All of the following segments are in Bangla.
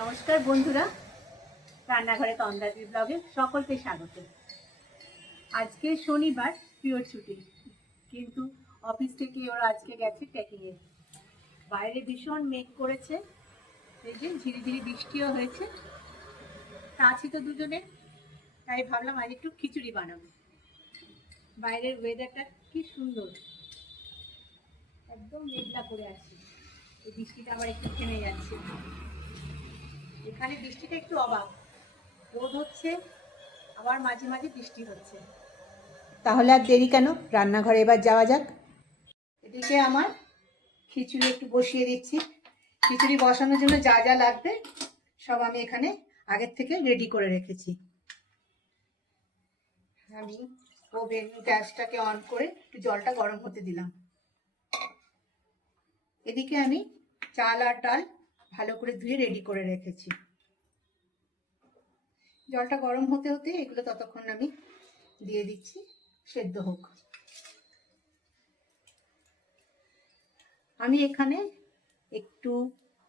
নমস্কার বন্ধুরা, রান্নাঘরে তন্দ্রাদি ব্লগে সকলকে স্বাগত। আজকে শনিবার, পিওর ছুটি, কিন্তু অফিস থেকে ওরা আজকে গেছে ট্রেকিংয়ে। বাইরে ভীষণ মেঘ করেছে, এই যে ঝিরি ঝিরি বৃষ্টিও হয়েছে। তা আছি তো দুজনে, তাই ভাবলাম আজ একটু খিচুড়ি বানাবো। বাইরের ওয়েদারটা কি সুন্দর, একদম মেঘলা করে আছে। এই বৃষ্টিটা আবার একটু থেমে যাচ্ছে। এখানে বৃষ্টিটা একটু অবাক, রোদ হচ্ছে আবার মাঝে মাঝে বৃষ্টি হচ্ছে। তাহলে আর দেরি কেন, রান্নাঘরে এবার যাওয়া যাক। এদিকে আমার খিচুড়ি একটু বসিয়ে দিচ্ছি। খিচুড়ি বসানোর জন্য যা যা লাগবে সব আমি এখানে আগের থেকে রেডি করে রেখেছি। আমি ওভেন গ্যাসটাকে অন করে একটু জলটা গরম হতে দিলাম। এদিকে আমি চাল আর ডাল ভালো করে ধুয়ে রেডি করে রেখেছি। জলটা গরম হতে হতে এগুলো ততক্ষণ আমি দিয়ে দিচ্ছি, সেদ্ধ হোক। আমি এখানে একটু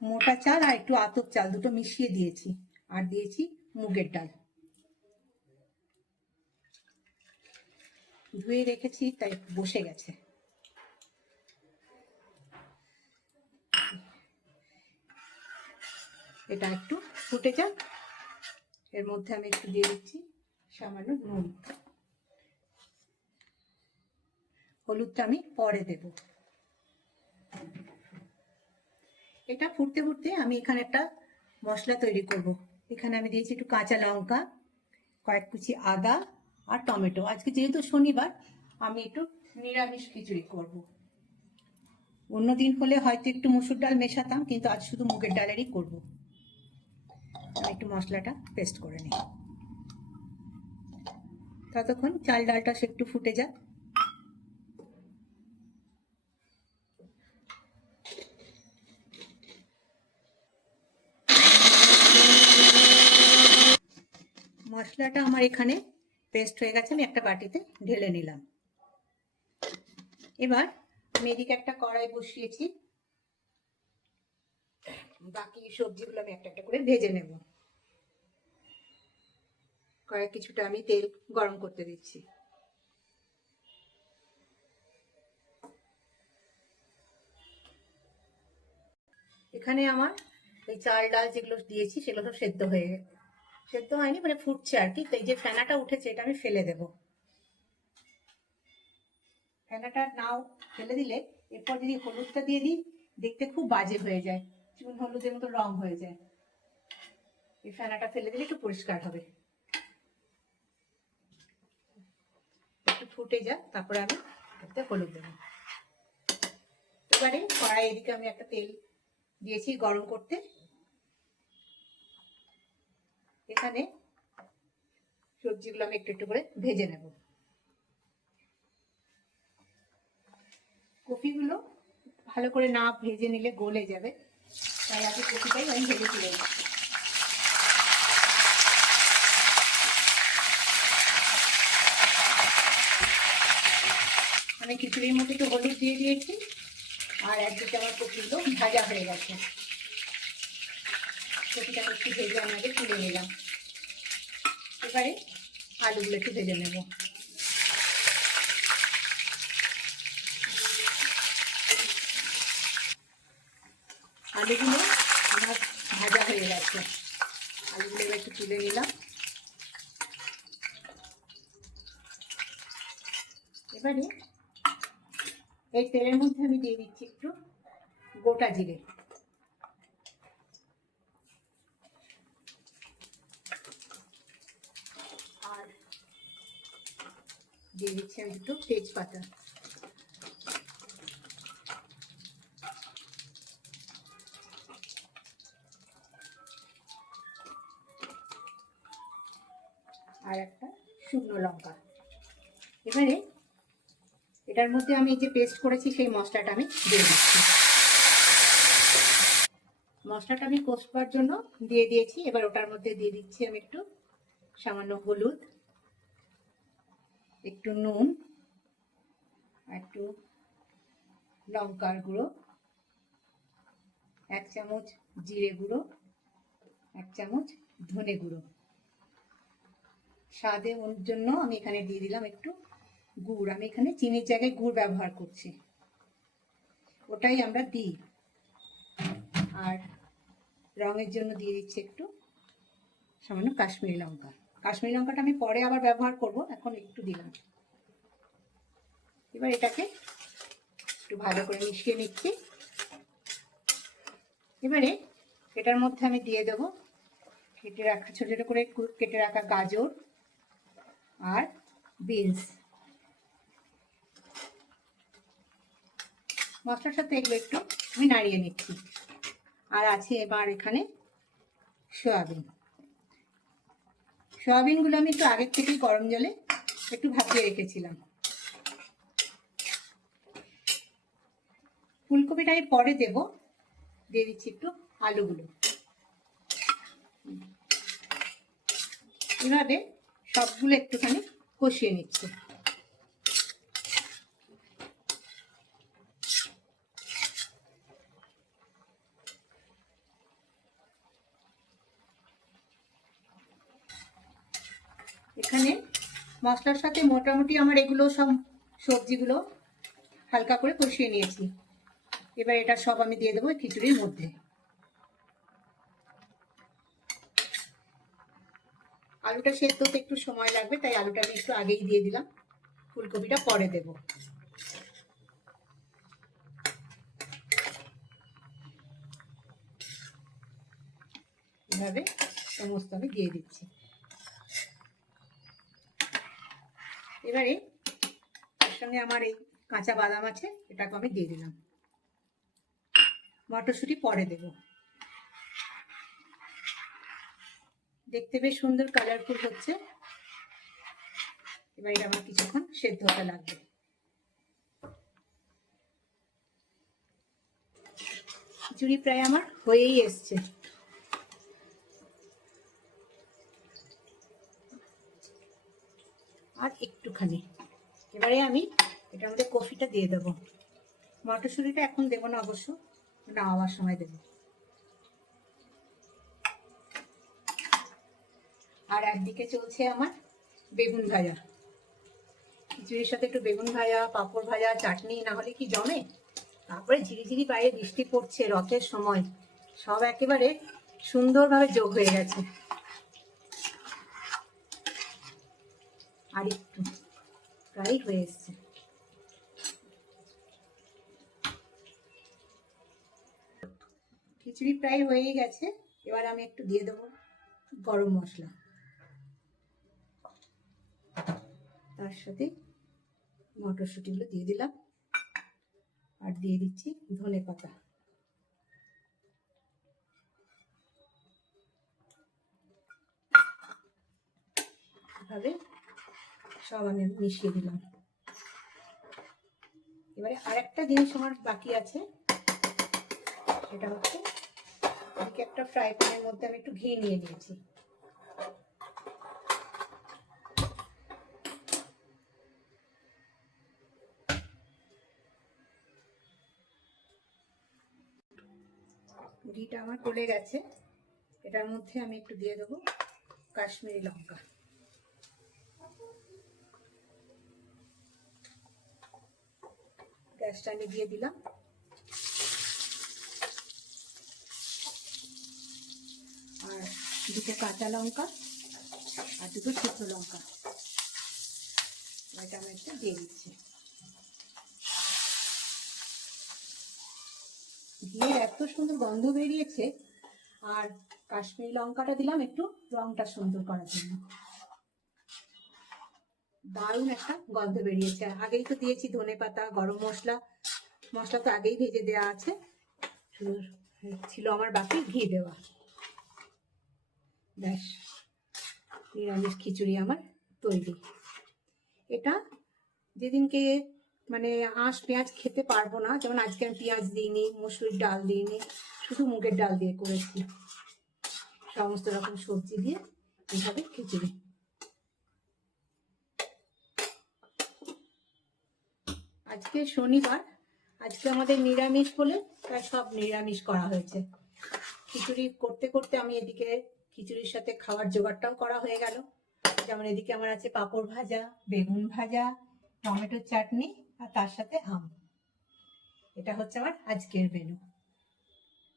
মোটা চাল আর একটু আতপ চাল দুটো মিশিয়ে দিয়েছি, আর দিয়েছি মুগের ডাল। ধুয়ে রেখেছি তাই বসে গেছে। এটা একটু ফুটে যাক, এর মধ্যে আমি একটু দিয়ে দিচ্ছি সামান্য নুন। হলুদটা আমি পরে দেব। এটা ফুটতে ফুটতে আমি এখানে একটা মশলা তৈরি করব। এখানে আমি দিয়েছি একটু কাঁচা লঙ্কা, কয়েক কুচি আদা আর টমেটো। আজকে যেহেতু শনিবার, আমি একটু নিরামিষ খিচুড়ি করব। অন্যদিন হলে হয়তো একটু মুসুর ডাল মেশাতাম, কিন্তু আজ শুধু মুগের ডালেরই করব। আমি একটু মশলাটা পেস্ট করে নিই। ততক্ষণ চাল ডালটা সে একটু ফুটে যাক। মশলাটা আমার এখানে পেস্ট হয়ে গেছে, আমি একটা বাটিতে ঢেলে নিলাম। এবার আমি এদিকে একটা কড়াই বসিয়েছি, বাকি সবজিগুলো আমি একটা একটা করে ভেজে নেব। কড়াই কিছুটা আমি তেল গরম করতে দিচ্ছি। এখানে আমার এই চাল ডাল যেগুলো দিয়েছি সেগুলো সব সেদ্ধ হয়নি, মানে ফুটছে আর কি। এই যে ফেনাটা উঠেছে এটা আমি ফেলে দেব। ফেনাটা নাও ফেলে দিলে এরপর যদি হলুদটা দিয়ে দিই, দেখতে খুব বাজে হয়ে যায়, চুন হলুদের মতো রং হয়ে যায়। এই ফেনাটা ফেলে দিলে একটু পরিষ্কার হবে। একটু ফুটে যাক, তারপরে আমি এতে হলুদ দেবো। এবারে কড়াই এদিকে আমি একটা তেল দিয়েছি গরম করতে। এখানে সবজিগুলো আমি একটু একটু করে ভেজে নেব। কপিগুলো ভালো করে না ভেজে নিলে গলে যাবে, তাই আগে কপিটাই আমি ভেজে তুলে নিই। আমি খিচুড়ির মধ্যে একটু হলুদ দিয়ে দিয়েছি, আর একদিকে আমার কপিগুলো ভাজা হয়ে গেছে। কপিটা একটু ভেজে আমি আগে তুলে নিলাম। এবারে আলুগুলো একটু ভেজে নেব। আলুগুলো আমার ভাজা হয়ে গেছে, আলুগুলো এবার একটু তুলে নিলাম। এবারে এই তেলের মধ্যে আমি দিয়ে দিচ্ছি একটু গোটা জিরে, আর দিয়ে দিচ্ছি আমি একটু তেজপাতা। আর একটা শুকনো লঙ্কা। এবারে এটার মধ্যে আমি যে পেস্ট করেছি সেই মশলাটা আমি দিয়ে দিচ্ছি। মশলাটা আমি কষবার জন্য দিয়ে দিয়েছি। এবার ওটার মধ্যে দিয়ে দিচ্ছি আমি একটু সামান্য হলুদ, একটু নুন, একটু লঙ্কার গুঁড়ো, 1 চামচ জিরে গুঁড়ো, 1 চামচ ধনে গুঁড়ো, স্বাদে ওর জন্য আমি এখানে দিয়ে দিলাম একটু গুড়। আমি এখানে চিনির জায়গায় গুড় ব্যবহার করছি, ওটাই আমরা দিই। আর রঙের জন্য দিয়ে দিচ্ছি একটু সামান্য কাশ্মীরি লঙ্কা। কাশ্মীরি লঙ্কাটা আমি পরে আবার ব্যবহার করব, এখন একটু দিলাম। এবার এটাকে একটু ভালো করে মিশিয়ে নিচ্ছি। এবারে এটার মধ্যে আমি দিয়ে দেবো কেটে রাখা, ছোটো ছোটো করে কেটে রাখা গাজর আর বিনস। মশলার সাথে এগুলো একটু আমি নাড়িয়ে নিচ্ছি। আর আছে এবার এখানে সয়াবিন। সয়াবিনগুলো আমি একটু আগের থেকেই গরম জলে একটু ভাপিয়ে রেখেছিলাম। ফুলকপিটা আমি পরে দেব, দিয়ে দিচ্ছি একটু আলুগুলো। এভাবে সবগুলো একটুখানি কষিয়ে নিচ্ছি। এখানে মশলার সাথে মোটামুটি আমার এগুলো সব সবজিগুলো হালকা করে কষিয়ে নিয়েছি। এবার এটা সব আমি দিয়ে দেবো খিচুড়ির মধ্যে। আলুটা সেদ্ধ হতে একটু সময় লাগবে, তাই আলুটা আমি একটু আগেই দিয়ে দিলাম, ফুলকপিটা পরে দেব। এভাবে সমস্ত আমি দিয়ে দিচ্ছি। এবারে তার সঙ্গে আমার এই কাঁচা বাদাম আছে, এটাকে আমি দিয়ে দিলাম। মটরশুঁটি পরে দেব। দেখতে বেশ সুন্দর কালারফুল হচ্ছে। এবার এটা আমার কিছুক্ষণ সেদ্ধ হতে লাগবে। খিচুড়ি প্রায় আমার হয়েই এসছে। আর একটুখানি। এবারে আমি এটার মধ্যে কফিটা দিয়ে দেবো। মটরশুঁটিটা এখন দেবো না, অবশ্য নামাবার সময় দেবো। আর একদিকে চলছে আমার বেগুন ভাজা। খিচুড়ির সাথে একটু বেগুন ভাজা, পাঁপড় ভাজা, চাটনি না হলে কি জমে। তারপরে ঝিরিঝিরি বাইরে বৃষ্টি পড়ছে, রথের সময়, সব একেবারে সুন্দরভাবে যোগ হয়ে গেছে। আর একটু প্রায় হয়ে এসছে। খিচুড়ি প্রায় হয়ে গেছে। এবার আমি একটু দিয়ে দেবো গরম মশলা, তার সাথে মটরশুঁটিগুলো দিয়ে দিলাম, আর দিয়ে দিচ্ছি ধনে পাতা। এভাবে সব আমি মিশিয়ে দিলাম। এবারে আরেকটা জিনিস আমার বাকি আছে, সেটা হচ্ছে এদিকে একটা ফ্রাই প্যানের মধ্যে আমি একটু ঘি নিয়ে নিয়েছি। ঘিটা আমার গলে গেছে। এটার মধ্যে আমি একটু দিয়ে দেবো কাশ্মীরি লঙ্কা। গ্যাসটা আমি দিয়ে দিলাম। আর দুটো কাঁচা লঙ্কা আর দুটো শুকনো লঙ্কা এটা আমি একটু দিয়ে দিচ্ছি। ঘিয়ের এত সুন্দর গন্ধ বেরিয়েছে। আর কাশ্মীরি লঙ্কাটা দিলাম একটু রংটা সুন্দর করার জন্য। দারুণ একটা গন্ধ বেরিয়েছে। আগেই তো দিয়েছি ধনে পাতা, গরম মশলা, মশলা তো আগেই ভেজে দেওয়া আছে, শুধু ছিল আমার বাকি ঘি দেওয়া। ব্যাস, নিরামিষ খিচুড়ি আমার তৈরি। এটা যেদিনকে মানে আঁশ পেঁয়াজ খেতে পারবো না, যেমন আজকে আমি পেঁয়াজ দিইনি, মসুরির ডাল দিইনি, শুধু মুগের ডাল দিয়ে করেছি, সমস্ত রকম সবজি দিয়ে এইভাবে খিচুড়ি। আজকে শনিবার, আজকে আমাদের নিরামিষ বলে তাই সব নিরামিষ করা হয়েছে। খিচুড়ি করতে করতে আমি এদিকে খিচুড়ির সাথে খাওয়ার জোগাড়টাও করা হয়ে গেল। যেমন এদিকে আমার আছে পাঁপড় ভাজা, বেগুন ভাজা, টমেটোর চাটনি আর তার সাথে আম। এটা হচ্ছে আমার আজকের মেনু।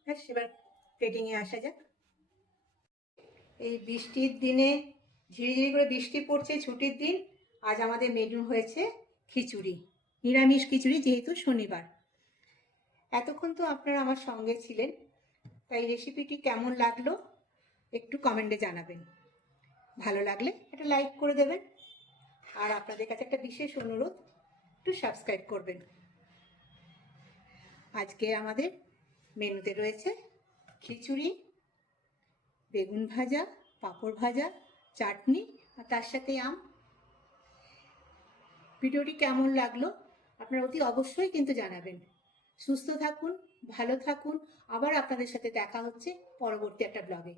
ব্যাস, এবার প্লেটিংয়ে আসা যাক। এই বৃষ্টির দিনে ঝিরিঝিরি করে বৃষ্টি পড়ছে, ছুটির দিন, আজ আমাদের মেনু হয়েছে খিচুড়ি, নিরামিষ খিচুড়ি, যেহেতু শনিবার। এতক্ষণ তো আপনারা আমার সঙ্গে ছিলেন, তাই রেসিপিটি কেমন লাগলো একটু কমেন্টে জানাবেন। ভালো লাগলে একটা লাইক করে দেবেন, আর আপনাদের কাছে একটা বিশেষ অনুরোধ, একটু সাবস্ক্রাইব করবেন। আজকে আমাদের মেনুতে রয়েছে খিচুড়ি, বেগুন ভাজা, পাঁপড় ভাজা, চাটনি আর তার সাথে আম। ভিডিওটি কেমন লাগলো আপনারা অতি অবশ্যই কিন্তু জানাবেন। সুস্থ থাকুন, ভালো থাকুন। আবার আপনাদের সাথে দেখা হচ্ছে পরবর্তী একটা ব্লগে।